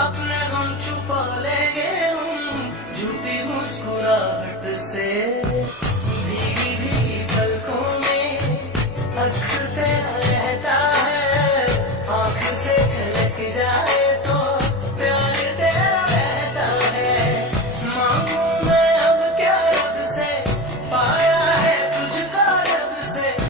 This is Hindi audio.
अपने हम छुपा लेंगे हम झूठी मुस्कुराहट से, भीगी भीगी पलकों में अक्सर